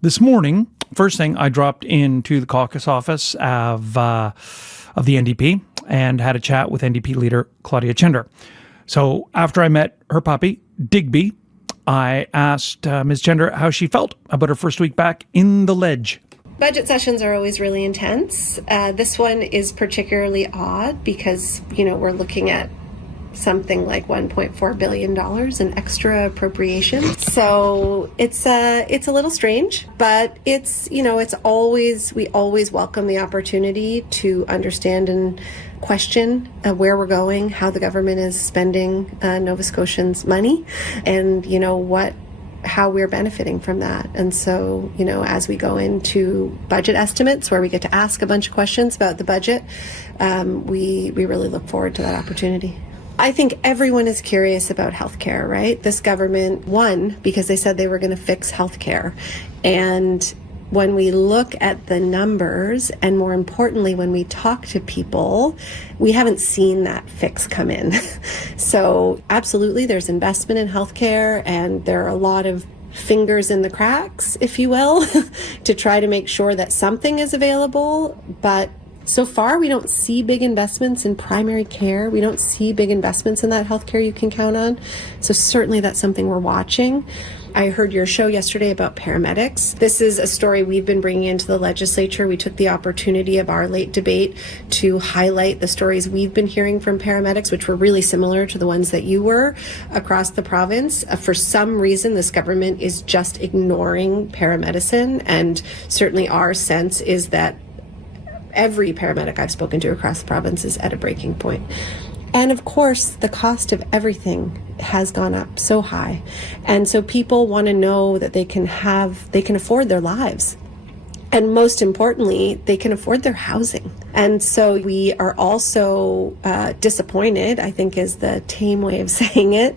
This morning, first thing, I dropped into the caucus office of the NDP and had a chat with NDP leader Claudia Chender. So after I met her puppy, Digby, I asked Ms. Chender how she felt about her first week back in the ledge. Budget sessions are always really intense. This one is particularly odd because, we're looking at something like $1.4 billion in extra appropriations. So it's a little strange, but we always welcome the opportunity to understand and question where we're going, how the government is spending Nova Scotians' money, and how we're benefiting from that. And so, as we go into budget estimates where we get to ask a bunch of questions about the budget, we really look forward to that opportunity. I think everyone is curious about healthcare, right? This government won because they said they were going to fix healthcare. And when we look at the numbers, and more importantly, when we talk to people, we haven't seen that fix come in. So absolutely, there's investment in healthcare, and there are a lot of fingers in the cracks, if you will, to try to make sure that something is available. But so far, we don't see big investments in primary care. We don't see big investments in that healthcare you can count on. So certainly that's something we're watching. I heard your show yesterday about paramedics. This is a story we've been bringing into the legislature. We took the opportunity of our late debate to highlight the stories we've been hearing from paramedics, which were really similar to the ones that you were across the province. For some reason, this government is just ignoring paramedicine, and certainly our sense is that every paramedic I've spoken to across the province is at a breaking point. And of course, the cost of everything has gone up so high. And so people want to know that they can afford their lives. And most importantly, they can afford their housing. And so we are also disappointed, I think is the tame way of saying it,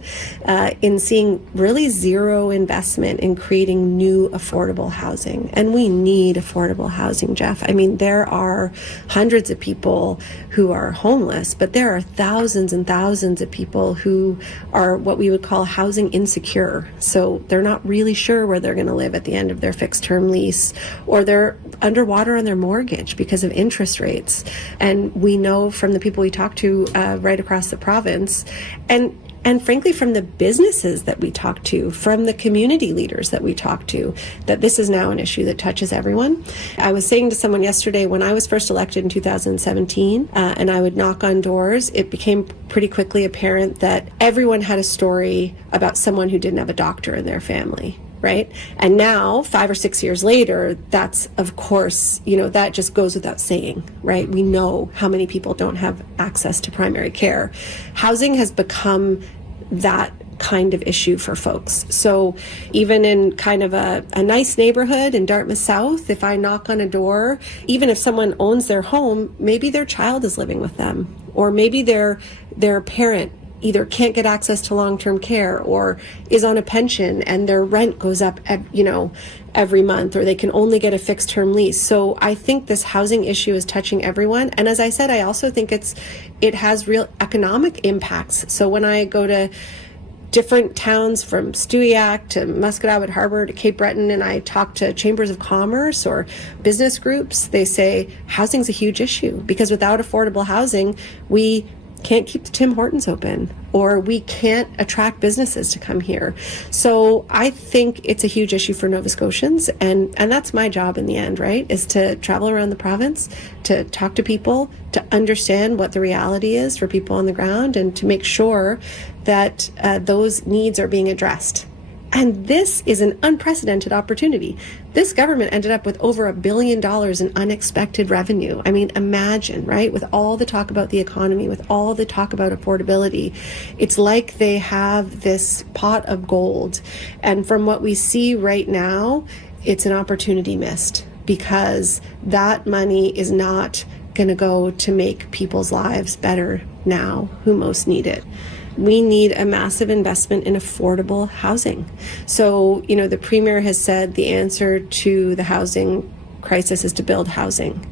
in seeing really zero investment in creating new affordable housing. And we need affordable housing, Jeff. I mean, there are hundreds of people who are homeless, but there are thousands and thousands of people who are what we would call housing insecure. So they're not really sure where they're going to live at the end of their fixed term lease, or they're underwater on their mortgage because of interest rates. And we know from the people we talk to right across the province, and frankly from the businesses that we talk to, from the community leaders that we talk to, that this is now an issue that touches everyone. I was saying to someone yesterday, when I was first elected in 2017, and I would knock on doors, it became pretty quickly apparent that everyone had a story about someone who didn't have a doctor in their family. Right? And now, 5 or 6 years later, that's, of course, that just goes without saying, right? We know how many people don't have access to primary care. Housing has become that kind of issue for folks. So even in kind of a nice neighborhood in Dartmouth South, if I knock on a door, even if someone owns their home, maybe their child is living with them, or maybe their parent either can't get access to long-term care or is on a pension and their rent goes up, every month, or they can only get a fixed term lease. So I think this housing issue is touching everyone. And as I said, I also think it has real economic impacts. So when I go to different towns from Stewiacke to Musquodoboit Harbour to Cape Breton, and I talk to chambers of commerce or business groups, they say housing's a huge issue because without affordable housing, we can't keep the Tim Hortons open, or we can't attract businesses to come here. So I think it's a huge issue for Nova Scotians, and that's my job in the end, right, is to travel around the province, to talk to people, to understand what the reality is for people on the ground, and to make sure that those needs are being addressed. And this is an unprecedented opportunity. This government ended up with over $1 billion in unexpected revenue. I mean, imagine, right? With all the talk about the economy, with all the talk about affordability, it's like they have this pot of gold. And from what we see right now, it's an opportunity missed, because that money is not going to go to make people's lives better now who most need it. We need a massive investment in affordable housing. So, the Premier has said the answer to the housing crisis is to build housing.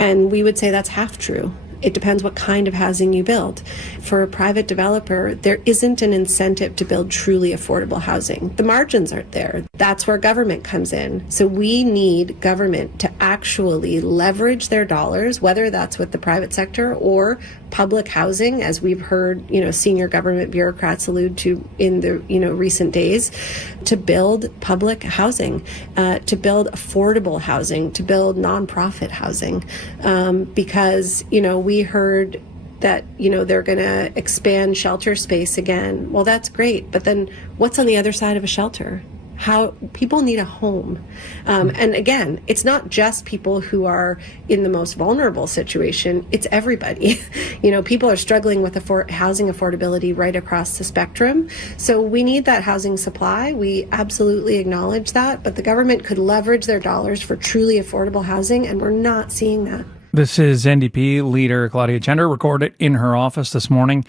And we would say that's half true. It depends what kind of housing you build. For a private developer, there isn't an incentive to build truly affordable housing. The margins aren't there. That's where government comes in. So we need government to actually leverage their dollars, whether that's with the private sector or public housing, as we've heard, senior government bureaucrats allude to in the, recent days, to build public housing, to build affordable housing, to build nonprofit housing, because, we heard that, they're going to expand shelter space again. Well, that's great. But then what's on the other side of a shelter? How people need a home. And again, it's not just people who are in the most vulnerable situation. It's everybody. People are struggling with housing affordability right across the spectrum. So we need that housing supply. We absolutely acknowledge that. But the government could leverage their dollars for truly affordable housing, and we're not seeing that. This is NDP leader Claudia Chender, recorded in her office this morning.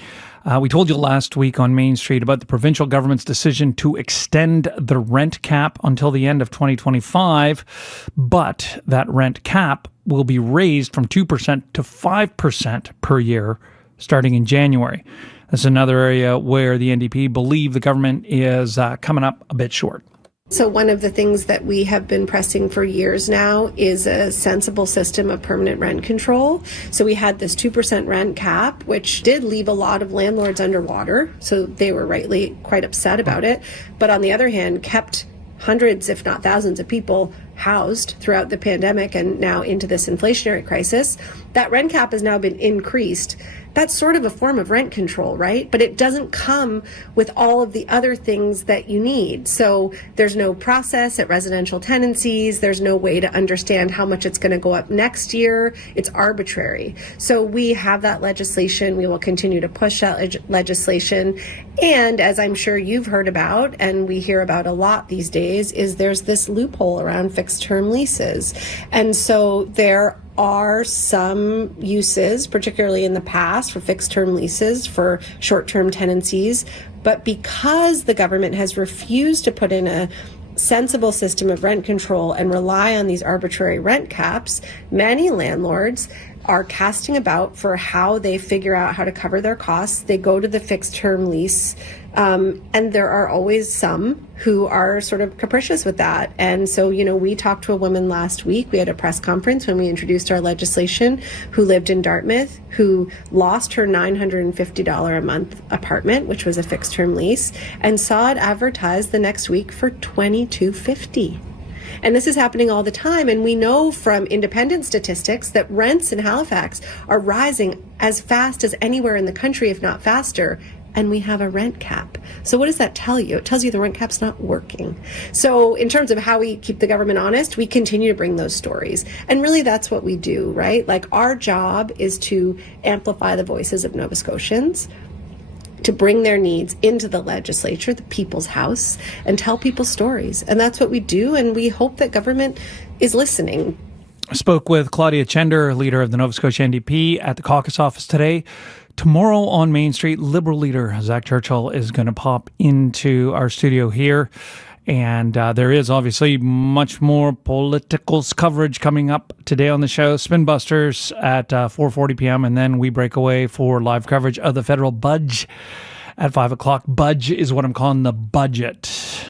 We told you last week on Main Street about the provincial government's decision to extend the rent cap until the end of 2025, but that rent cap will be raised from 2% to 5% per year starting in January. That's another area where the NDP believe the government is coming up a bit short. So one of the things that we have been pressing for years now is a sensible system of permanent rent control. So we had this 2% rent cap, which did leave a lot of landlords underwater. So they were rightly quite upset about it. But on the other hand, kept hundreds, if not thousands of people housed throughout the pandemic and now into this inflationary crisis. That rent cap has now been increased. That's sort of a form of rent control, right? But it doesn't come with all of the other things that you need. So there's no process at residential tenancies. There's no way to understand how much it's going to go up next year. It's arbitrary. So we have that legislation. We will continue to push that legislation. And as I'm sure you've heard about, and we hear about a lot these days, is there's this loophole around fixed term leases. And so there are some uses, particularly in the past, for fixed term leases for short term tenancies. But because the government has refused to put in a sensible system of rent control and rely on these arbitrary rent caps, many landlords are casting about for how they figure out how to cover their costs. They go to the fixed term lease, and there are always some who are sort of capricious with that. And so, we talked to a woman last week. We had a press conference when we introduced our legislation, who lived in Dartmouth, who lost her $950 a month apartment, which was a fixed term lease, and saw it advertised the next week for $2,250. And this is happening all the time. And we know from independent statistics that rents in Halifax are rising as fast as anywhere in the country, if not faster. And we have a rent cap. So what does that tell you? It tells you the rent cap's not working. So in terms of how we keep the government honest, we continue to bring those stories. And really that's what we do, right? Like, our job is to amplify the voices of Nova Scotians, to bring their needs into the legislature, the people's house, and tell people stories. And that's what we do, and we hope that government is listening. I spoke with Claudia Chender, leader of the Nova Scotia NDP, at the caucus office today. Tomorrow on Main Street, Liberal leader Zach Churchill is going to pop into our studio here. And there is obviously much more political coverage coming up today on the show. Spinbusters at 4:40 p.m. And then we break away for live coverage of the federal budge at 5 o'clock. Budge is what I'm calling the budget.